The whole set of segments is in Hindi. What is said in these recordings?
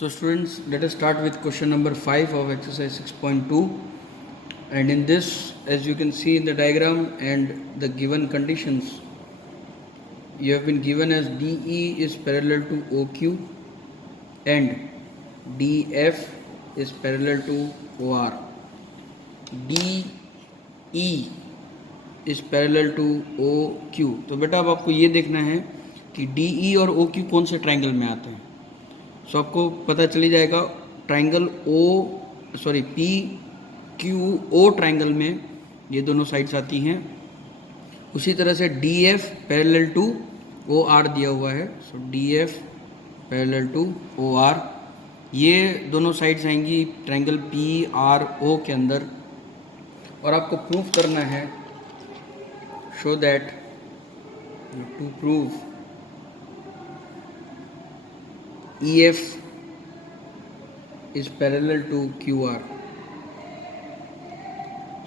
So students, let us start with question number 5 of exercise 6.2, and in this, as you can see in the diagram and the given conditions, you have been given as DE is parallel to OQ and DF is parallel to OR. DE is parallel to OQ. तो बेटा अब आपको ये देखना है कि DE और OQ कौन से ट्राइंगल में आते हैं. सो आपको पता चली जाएगा triangle P Q O triangle में ये दोनों साइड्स आती हैं. उसी तरह से D F parallel to O R दिया हुआ है. So D F parallel to O R, ये दोनों साइड्स आएंगी ट्राइंगल पी आर ओ के अंदर. और आपको प्रूफ करना है, show that to prove EF is parallel to QR.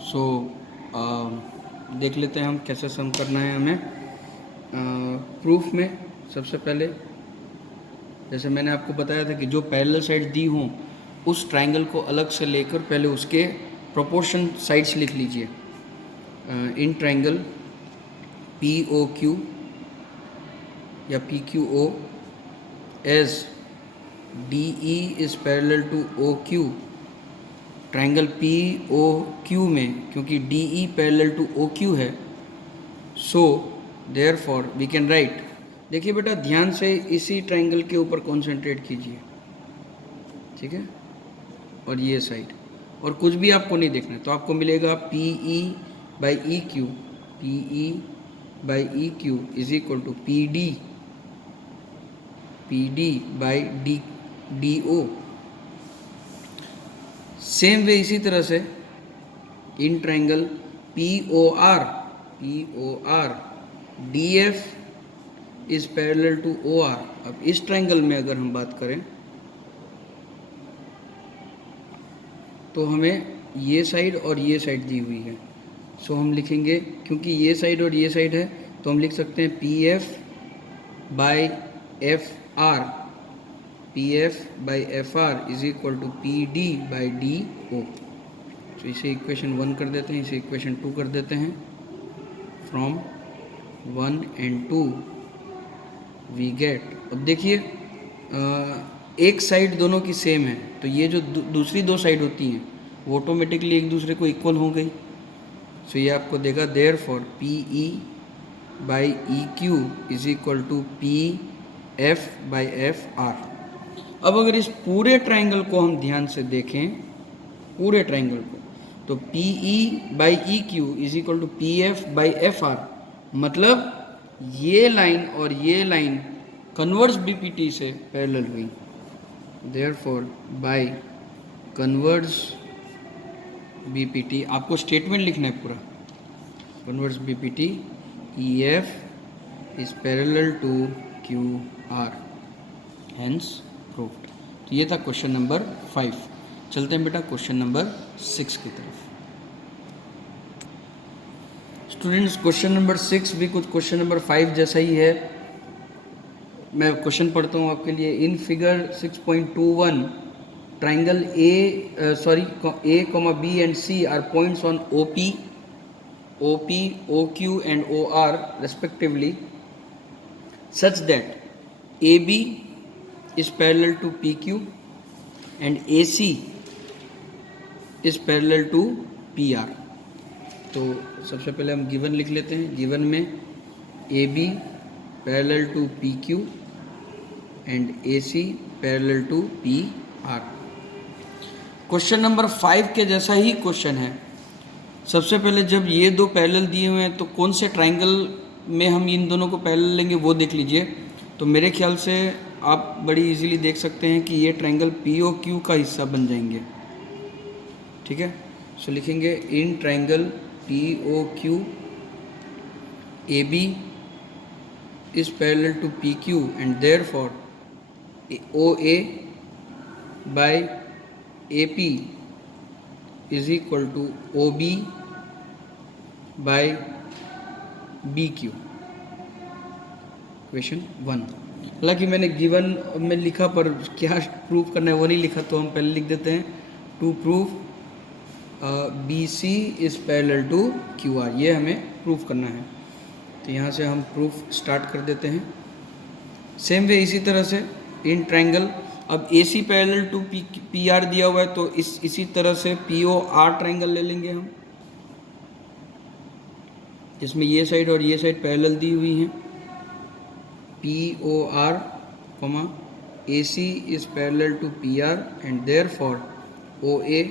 So देख लेते हैं हम कैसे सम करना है हमें. प्रूफ में सबसे पहले जैसे मैंने आपको बताया था कि जो पैरेलल साइड्स दी हों उस ट्राइंगल को अलग से लेकर पहले उसके प्रोपोर्शन साइड्स लिख लीजिए. इन ट्राइंगल POQ या PQO as DE is parallel to OQ, triangle POQ में क्योंकि DE parallel to OQ है, so therefore we can write. देखिए बेटा ध्यान से इसी ट्राइंगल के ऊपर कॉन्सेंट्रेट कीजिए, ठीक है, और ये साइड, और कुछ भी आपको नहीं देखना है. तो आपको मिलेगा PE by EQ, PE by EQ is equal to PD by DO. Same way इसी तरह से in triangle POR DF is parallel to OR. अब इस ट्राइंगल में अगर हम बात करें तो हमें ये साइड और ये साइड दी हुई है. सो हम लिखेंगे, क्योंकि ये साइड और ये साइड है तो हम लिख सकते हैं PF by FR, PF by FR is equal to PD by DO. तो इसे इक्वेशन 1 कर देते हैं, इसे इक्वेशन 2 कर देते हैं. From 1 and 2 we get. अब देखिए एक साइड दोनों की सेम है तो ये जो दूसरी दो साइड होती हैं वो ऑटोमेटिकली एक दूसरे को इक्वल हो गई. सो ये आपको देगा therefore PE by EQ is equal to PF by FR. अब अगर इस पूरे ट्राइंगल को हम ध्यान से देखें, पूरे ट्राइंगल को, तो PE by EQ is equal to PF by FR, मतलब ये लाइन और ये लाइन कन्वर्स BPT से पैरेलल हुई. देयरफॉर बाय कन्वर्स BPT आपको स्टेटमेंट लिखना है पूरा. Converse BPT EF is parallel to QR, hence proved. तो ये था क्वेश्चन नंबर 5. चलते हैं बेटा क्वेश्चन नंबर 6 की तरफ. स्टूडेंट्स, क्वेश्चन नंबर 6 भी कुछ क्वेश्चन नंबर 5 जैसा ही है. मैं क्वेश्चन पढ़ता हूँ आपके लिए. In figure 6.21 triangle A, B and C are points on OP, OQ and OR respectively, such that AB is parallel to PQ and AC is parallel to PR. तो सबसे पहले हम गिवन लिख लेते हैं. गिवन में AB parallel to PQ and AC parallel to PR. Question number 5 के जैसा ही क्वेश्चन है. सबसे पहले जब ये दो पैरेलल दिए हुए हैं तो कौन से ट्राइंगल में हम इन दोनों को पैरेलल लेंगे वो देख लीजिए. तो मेरे ख्याल से आप बड़ी इजीली देख सकते हैं कि ये ट्राइंगल POQ का हिस्सा बन जाएंगे, ठीक है. सो लिखेंगे in triangle POQ AB is parallel to PQ and therefore OA by AP is equal to OB by BQ. Question 1. हालांकि मैंने गिवन में लिखा पर क्या प्रूव करना है वो नहीं लिखा, तो हम पहले लिख देते हैं to prove B C is parallel to Q R, ये हमें प्रूव करना है। तो यहाँ से हम प्रूफ स्टार्ट कर देते हैं। सेम वे इसी तरह से इन ट्रायंगल, अब A C parallel to P R दिया हुआ है, तो इसी तरह से पी ओ आर ट्रायंगल ले लेंगे हम, जिसमें ये साइड और ये साइड पैरेलल दी हुई हैं। P O R comma A C is parallel to P R and therefore O A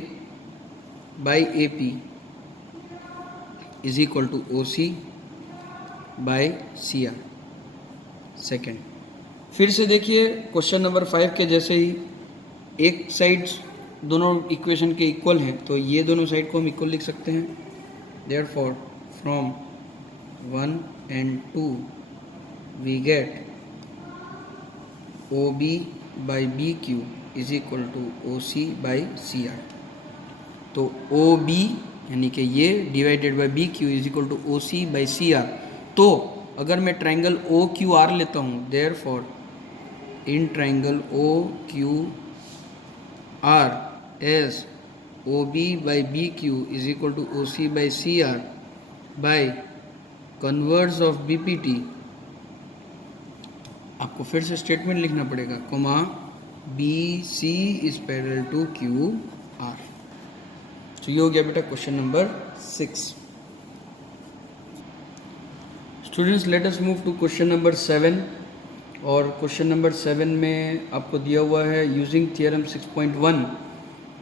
by A P is equal to O C by C R. Second, फिर से देखिए क्वेश्चन नंबर 5 के जैसे ही एक साइड दोनों इक्वेशन के इक्वल हैं, तो ये दोनों साइड को हम इक्वल लिख सकते हैं। Therefore from 1 and 2 we get OB by BQ is equal to OC by CR। तो OB यानी कि ये divided by BQ is equal to OC by CR। तो अगर मैं ट्राइंगल OQR लेता हूँ, therefore in triangle OQR as OB by BQ is equal to OC by CR by converse of BPT, आपको फिर से स्टेटमेंट लिखना पड़ेगा, comma BC is parallel to QR। तो ये हो गया बेटा question number 6। Students let us move to question number 7। और क्वेश्चन नंबर 7 में आपको दिया हुआ है using theorem 6.1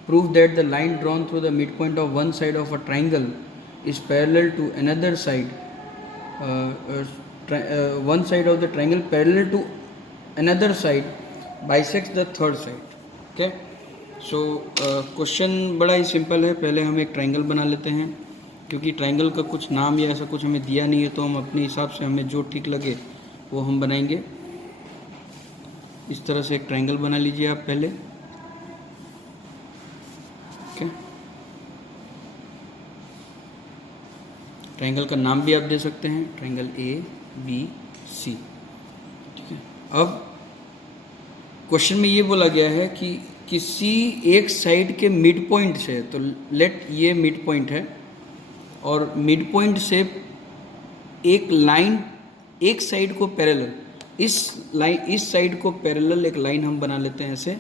prove that the line drawn through the mid point of one side of a triangle is parallel to another side, one side of the triangle parallel to another side bisects the third side। okay, so question बड़ा ही सिंपल है। पहले हम एक ट्रायंगल बना लेते हैं, क्योंकि ट्रायंगल का कुछ नाम या ऐसा कुछ हमें दिया नहीं है, तो हम अपने हिसाब से हमें जो ठीक लगे वो हम बनाएंगे। इस तरह से एक ट्रायंगल बना लीजिए आप पहले। ओके, ट्रायंगल का नाम भी आप दे सकते हैं, ट्रायंगल ABC। ठीक है, अब क्वेश्चन में ये बोला गया है कि किसी एक साइड के मिड पॉइंट से, तो लेट ये मिड पॉइंट है और मिड पॉइंट से एक लाइन एक साइड को पैरेलल, इस साइड को पैरेलल एक लाइन हम बना लेते हैं ऐसे,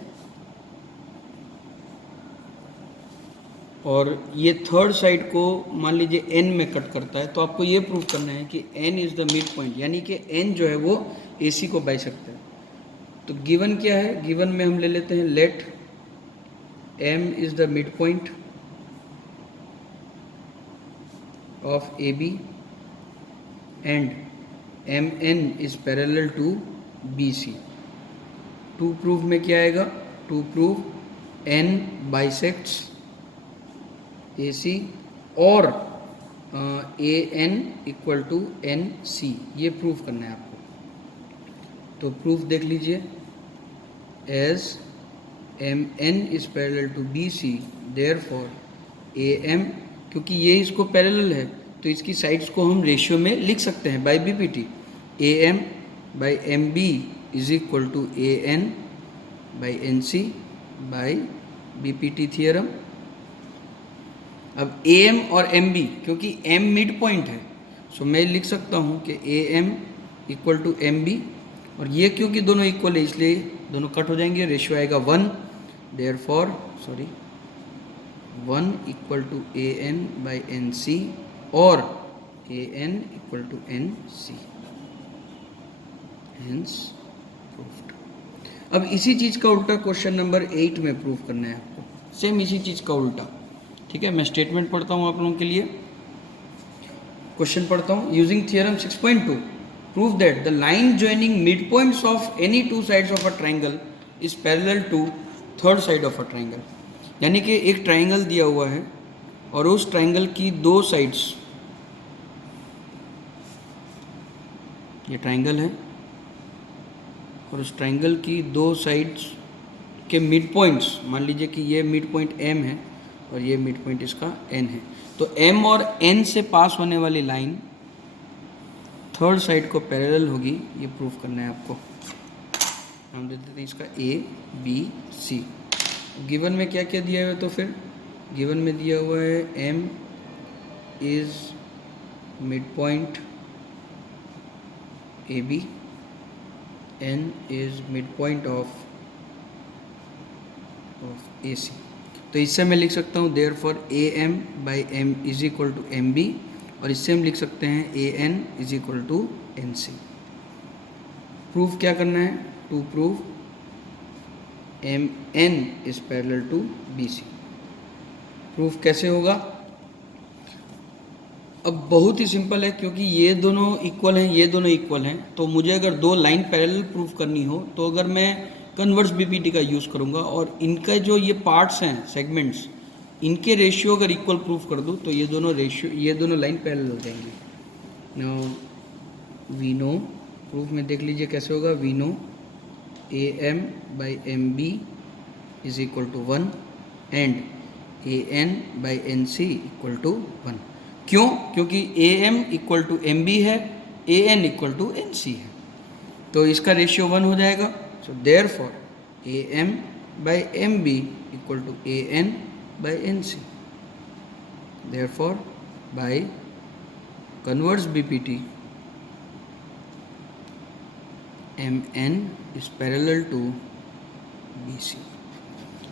और ये थर्ड साइड को मान लीजिए n में कट करता है। तो आपको ये प्रूव करना है कि n is the mid point, यानी कि n जो है वो AC को बाइसेक्ट है। तो गिवन क्या है, गिवन में हम ले लेते हैं let m is the mid point of AB and MN is parallel to BC। To prove में क्या आएगा, to prove n bisects AC और AN इक्वल टू NC, ये प्रूफ करना है आपको। तो प्रूफ देख लीजिए, as MN is parallel to BC therefore AM, क्योंकि ये इसको पैरेलल है तो इसकी साइड्स को हम रेशियो में लिख सकते हैं by BPT। AM by MB is equal to AN by NC by BPT theorem. अब AM और MB, क्योंकि M मिड पॉइंट है, सो मैं लिख सकता हूँ कि AM इक्वल टू MB, और ये क्योंकि दोनों इक्वल है इसलिए दोनों कट हो जाएंगे, रेशियो आएगा 1, therefore 1 equal to AN by NC और AN equal to NC, hence proved. अब इसी चीज़ का उल्टा क्वेश्चन नंबर 8 में प्रूव करना है आपको, सेम इसी चीज़ का उल्टा। ठीक है, मैं स्टेटमेंट पढ़ता हूँ आप लोगों के लिए, क्वेश्चन पढ़ता हूँ। Using theorem 6.2 prove that the line joining mid points of any two sides of a triangle is parallel to third side of a triangle. यानी कि एक ट्राइंगल दिया हुआ है और उस ट्राइंगल की दो साइड्स, ये ट्राइंगल है और उस ट्राइंगल की दो साइड्स के मिड पॉइंट्स, मान लीजिए कि ये मिड पॉइंट M है और ये मिड पॉइंट इसका N है, तो M और N से पास होने वाली लाइन थर्ड साइड को पैरेलल होगी, ये प्रूफ करना है आपको। नाम दे देते हैं इसका ए बी सी। गिवन में क्या क्या दिया हुआ है, तो फिर गिवन में दिया हुआ है M is midpoint A B, N is mid point of A C. तो इससे मैं लिख सकता हूँ therefore A M by M is equal to M B, और इससे हम लिख सकते हैं A N is equal to N C. Proof क्या करना है, to prove M N is parallel to B C. Proof कैसे होगा, अब बहुत ही सिंपल है, क्योंकि ये दोनों इक्वल हैं, ये दोनों इक्वल हैं, तो मुझे अगर दो लाइन पैरेलल प्रूफ करनी हो तो अगर मैं कन्वर्स बीपीटी का यूज़ करूँगा और इनका जो ये पार्ट्स हैं सेगमेंट्स, इनके रेशियो अगर इक्वल प्रूफ कर दूँ तो ये दोनों रेशियो, ये दोनों लाइन पैरेलल हो जाएंगी। नाउ वी नो, प्रूफ में देख लीजिए कैसे होगा, we know A M by M B is equal to 1 and A N by N C equal to 1। क्यों, क्योंकि A M equal to M B है, A N equal to N C है, तो इसका रेशियो 1 हो जाएगा। So therefore A M by M B equal to A N by N C. Therefore by converse B P T M N is parallel to B C.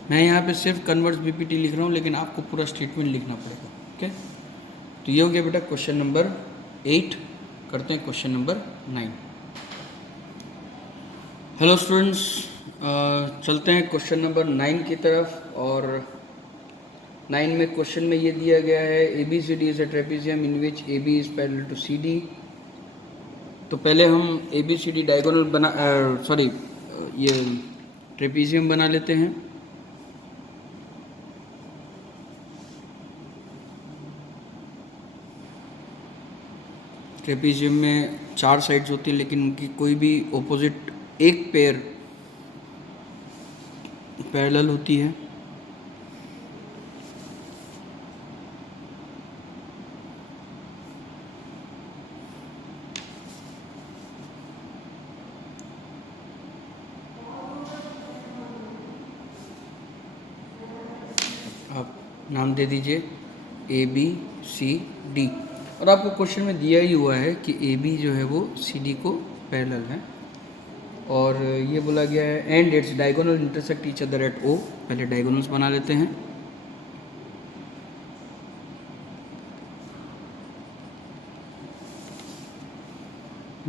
मैं यहाँ पे सिर्फ कन्वर्स बी पी टी लिख रहा हूँ, लेकिन आपको पूरा स्टेटमेंट लिखना पड़ेगा। ओके, तो ये हो गया बेटा क्वेश्चन नंबर 8। करते हैं क्वेश्चन नंबर 9। हेलो स्टूडेंट्स, चलते हैं क्वेश्चन नंबर 9 की तरफ। और 9 में क्वेश्चन में ये दिया गया है A B C D is a trapezium in which A B is parallel to C D. तो पहले हम A B C D diagonal बना ये ट्रेपेजियम बना लेते हैं। ट्रेपेजियम में 4 साइड्स होती हैं, लेकिन उनकी कोई भी ऑपोजिट एक पेयर पैरेलल होती है। आप नाम दे दीजिए ए बी सी डी, और आपको क्वेश्चन में दिया ही हुआ है कि ए बी जो है वो सी डी को पैरेलल है, और ये बोला गया है and its diagonal intersect each other at O. पहले डायगोनल्स बना लेते हैं।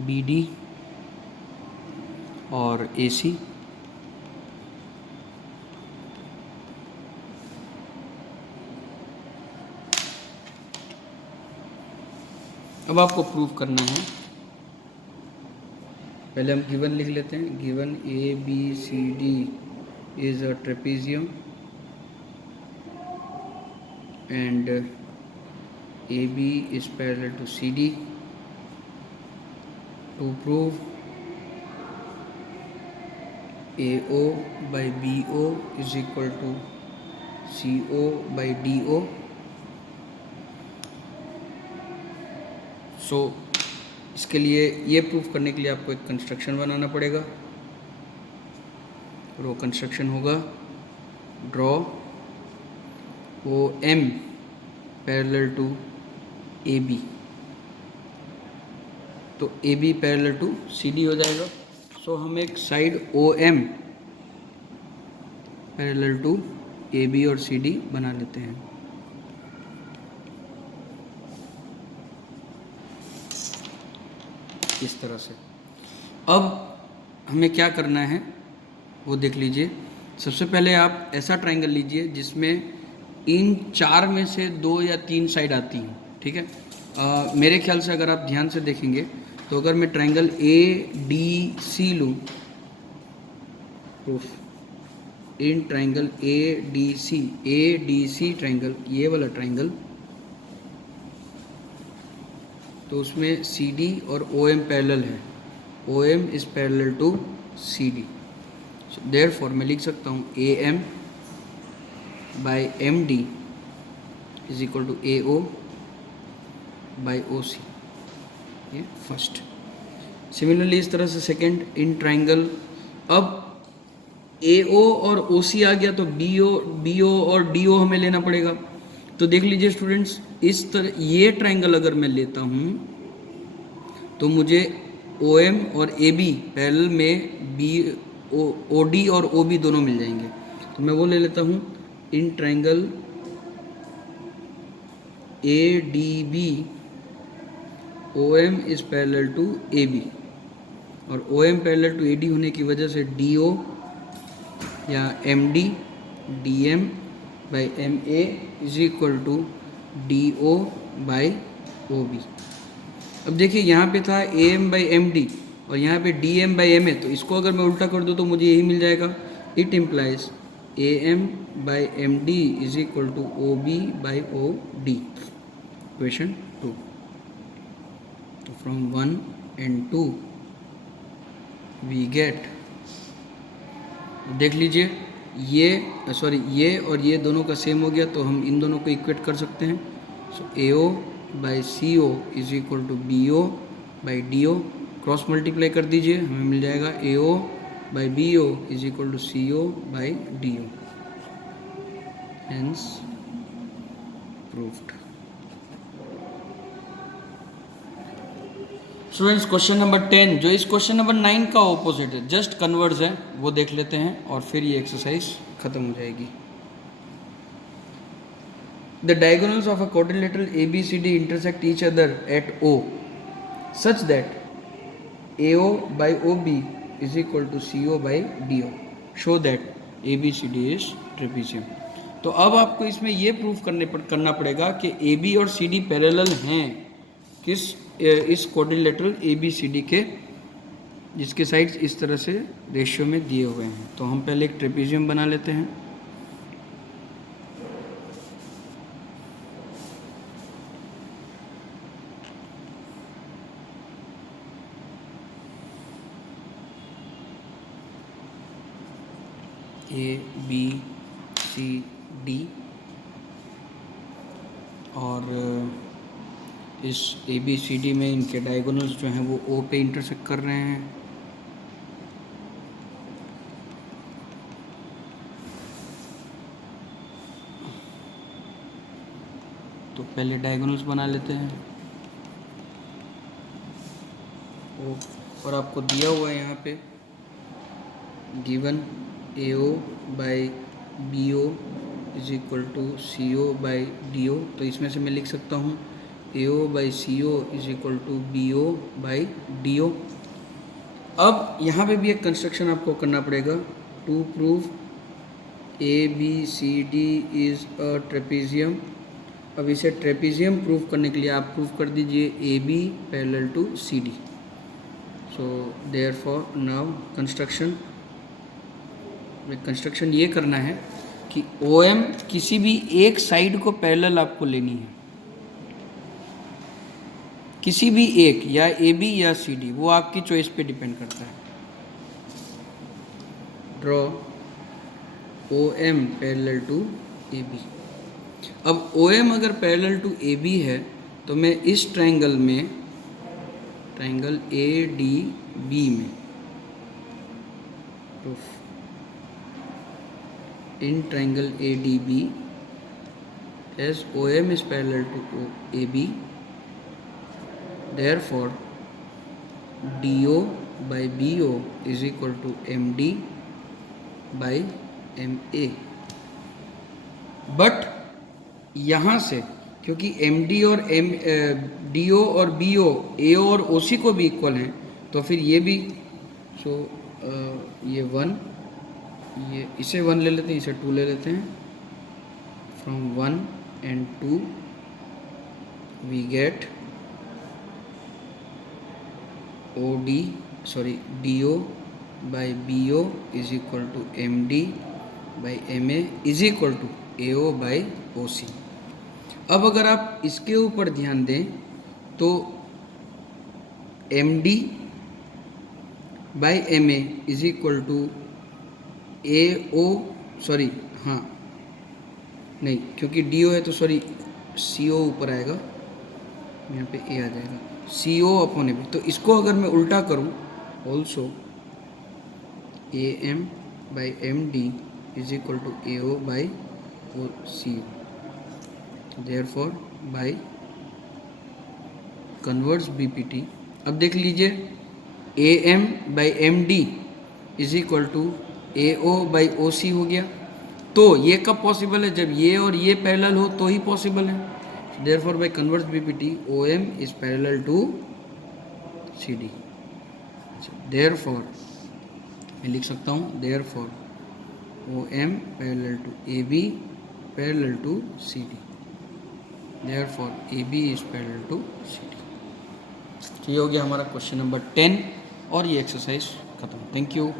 बी डी और ए सी। अब आपको प्रूफ करना है, पहले हम गिवन लिख लेते हैं। Given A B C D is a trapezium and A B is parallel to C D. To prove A O by B O is equal to C O by D O. So इसके लिए, ये प्रूफ करने के लिए आपको एक कंस्ट्रक्शन बनाना पड़ेगा, और वो कंस्ट्रक्शन होगा draw O M parallel to A B. तो A B parallel to C D हो जाएगा। सो हम एक side O M parallel to A B और सी डी बना लेते हैं। इस तरह से। अब हमें क्या करना है वो देख लीजिए। सबसे पहले आप ऐसा ट्रायंगल लीजिए जिसमें इन 4 में से 2 या 3 साइड आती हैं, ठीक है। मेरे ख्याल से अगर आप ध्यान से देखेंगे तो अगर मैं ट्रायंगल ए डी सी लूँ, proof in triangle A D C triangle, ये वाला ट्रायंगल, तो उसमें सी डी और ओ एम पैरेलल है। O M is parallel to C D. Therefore मैं लिख सकता हूँ A M by M D is equal to A O by O C, ये फर्स्ट। सिमिलरली इस तरह से सेकेंड, इन ट्राइंगल अब AO और OC आ गया तो BO और DO हमें लेना पड़ेगा। तो देख लीजिए स्टूडेंट्स, इस तरह ये ट्रायंगल अगर मैं लेता हूँ तो मुझे OM और AB पैरेलल में OD और OB दोनों मिल जाएंगे। तो मैं वो ले लेता हूँ, in triangle ADB OM is parallel to AB, और OM पैरेलल टू AD होने की वजह से DO या MD DM by MA is equal to DO by OB। अब देखिए यहाँ पे था AM बाई MD और यहाँ पे DM बाई MA, तो इसको अगर मैं उल्टा कर दूँ तो मुझे यही मिल जाएगा। It implies AM by MD is equal to OB by OD। Question 2। तो फ्रॉम 1 and 2 वी गेट, देख लीजिए ये और ये दोनों का सेम हो गया तो हम इन दोनों को इक्वेट कर सकते हैं। So AO by CO is equal to BO by DO, cross multiply कर दीजिए, हमें मिल जाएगा AO by BO is equal to CO by DO, hence proved. Students question number 10 जो इस क्वेश्चन नंबर 9 का ऑपोजिट है, जस्ट कन्वर्स है, वो देख लेते हैं और फिर ये एक्सरसाइज खत्म हो जाएगी। The diagonals of a quadrilateral ABCD intersect each other at O such that AO by OB is equal to CO by DO, show that ABCD is trapezium. तो अब आपको इसमें ये प्रूफ करना पड़ेगा कि AB और CD पैरेलल हैं इस क्वाड्रिलेटरल ABCD के, जिसके साइड्स इस तरह से रेशियो में दिए हुए हैं। तो हम पहले एक ट्रेपेजियम बना लेते हैं। ABCD और इस ABCD में इनके डायगोनल्स जो हैं वो O पे इंटरसेक्ट कर रहे हैं। तो पहले डायगोनल्स बना लेते हैं और आपको दिया हुआ है यहाँ पे given AO by BO is equal to CO by DO। तो इसमें से मैं लिख सकता हूँ AO by CO is equal to BO by DO। अब यहाँ पे भी एक कंस्ट्रक्शन आपको करना पड़ेगा to prove ABCD is a trapezium. अब इसे ट्रेपेजियम प्रूव करने के लिए आप प्रूव कर दीजिए AB parallel to CD। So therefore now construction ये करना है कि OM किसी भी एक साइड को पैरेलल आपको लेनी है, किसी भी एक, या AB या CD, वो आपकी चॉइस पे डिपेंड करता है। Draw OM parallel to AB। अब OM अगर पैरेलल टू AB है तो मैं इस ट्रायंगल में, ट्रायंगल ADB में, इन triangle ADB as OM is parallel to AB, therefore DO by BO is equal to MD by MA। But यहाँ से क्योंकि MD और DO और BO AO और OC को भी इक्वल हैं तो फिर ये भी, सो ये 1, ये इसे 1 ले लेते हैं, इसे 2 ले लेते हैं। From 1 and 2 we get DO by BO is equal to MD by MA is equal to AO by OC। अब अगर आप इसके ऊपर ध्यान दें तो MD by MA is equal to AO, नहीं, क्योंकि DO है तो CO ऊपर आएगा, यहाँ पे A आ जाएगा, CO अपॉन AB। तो इसको अगर मैं उल्टा करूँ also A M by M D is equal to A O by O C O. Therefore by converse BPT, अब देख लीजिए A M by M D is equal to A O by O C हो गया। तो ये कब पॉसिबल है? जब ये और ये पैरेलल हो तो ही पॉसिबल है। Therefore by converse BPT O M is parallel to C D. Therefore मैं लिख सकता हूँ therefore O M parallel to A B parallel to C D. Therefore A B is parallel to C D. तो ये हो गया हमारा क्वेश्चन नंबर 10 और ये एक्सरसाइज खत्म। Thank you.